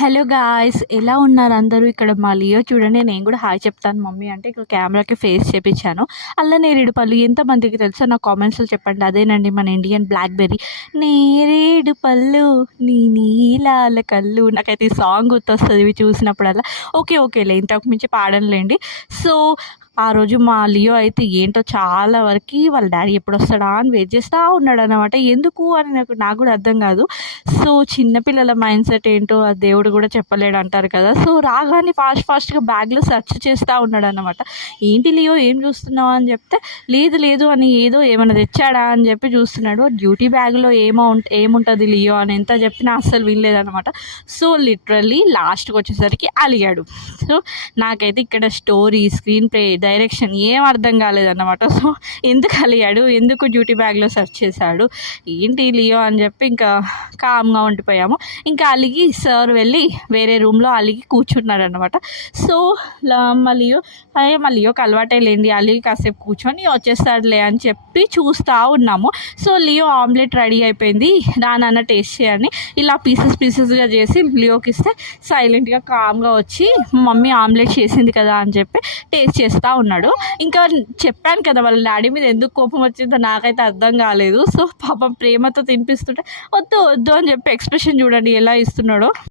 Hello guys, ఎలా ఉన్నారు అందరూ? ఇక్కడ మా లియో చూడండి, నేను కూడా హాయ్ చెప్తాను మమ్మీ అంటే ఇక్కడ కెమెరాకి ఫేస్ చేపించాను. అల్ల నేరేడు పళ్ళు ఎంతమందికి తెలుసో నా కామెంట్స్లో చెప్పండి. అదేనండి మన ఇండియన్ బ్లాక్బెర్రీ. నేరేడు పళ్ళు నీ నీలాల కళ్ళు. నాకైతే ఈ సాంగ్ గుర్తొస్తుంది ఇవి చూసినప్పుడల్లా. ఓకేలే, ఇంతకు మించి పాడనులేండి. సో ఆ రోజు మా లియో అయితే ఏంటో చాలా వరకు వాళ్ళ డాడీ ఎప్పుడు వస్తాడా అని వెయిట్ చేస్తూ ఉన్నాడు అనమాట. ఎందుకు అని నాకు కూడా అర్థం కాదు. సో చిన్నపిల్లల మైండ్ సెట్ ఏంటో ఆ దేవుడు కూడా చెప్పలేడు అంటారు కదా. సో రాగానే ఫాస్ట్గా బ్యాగ్లో సెర్చ్ చేస్తూ ఉన్నాడు అనమాట. ఏంటి లియో ఏం చూస్తున్నావు అని చెప్తే లేదు అని ఏమైనా తెచ్చాడా అని చెప్పి చూస్తున్నాడు. డ్యూటీ బ్యాగ్లో ఏముంటుంది లియో అని ఎంత చెప్పినా అస్సలు వినలేదనమాట. సో లిటరల్లీ లాస్ట్కి వచ్చేసరికి అలిగాడు. సో నాకైతే ఇక్కడ స్టోరీ, స్క్రీన్ ప్లే, డైరెక్షన్ ఏం అర్థం కాలేదన్నమాట. సో ఎందుకు అలిగాడు, ఎందుకు డ్యూటీ బ్యాగ్లో సెర్చ్ చేశాడు, ఏంటి లియో అని చెప్పి ఇంకా కామ్గా ఉండిపోయాము. ఇంకా అలిగి సార్ వెళ్ళి వేరే రూమ్లో అలిగి కూర్చున్నాడు అనమాట. సో లియోకి అలవాటే లేండి, అలిగి కాసేపు కూర్చొని వచ్చేస్తాడులే అని చెప్పి చూస్తూ ఉన్నాము. సో లియో ఆమ్లెట్ రెడీ అయిపోయింది, నాన్న టేస్ట్ చేయని ఇలా పీసెస్గా చేసి లియోకి ఇస్తే సైలెంట్గా కామ్గా వచ్చి మమ్మీ ఆమ్లెట్ చేసింది కదా అని చెప్పి టేస్ట్ చేస్తూ ఉన్నాడు. ఇంకా చెప్పాను కదా వాళ్ళ డాడీ మీద ఎందుకు కోపం వచ్చిందో నాకైతే అర్థం కాలేదు. సో పాపం ప్రేమతో తినిపిస్తుంటే వద్దు అని చెప్పి ఎక్స్ప్రెషన్ చూడండి ఎలా ఇస్తున్నాడో.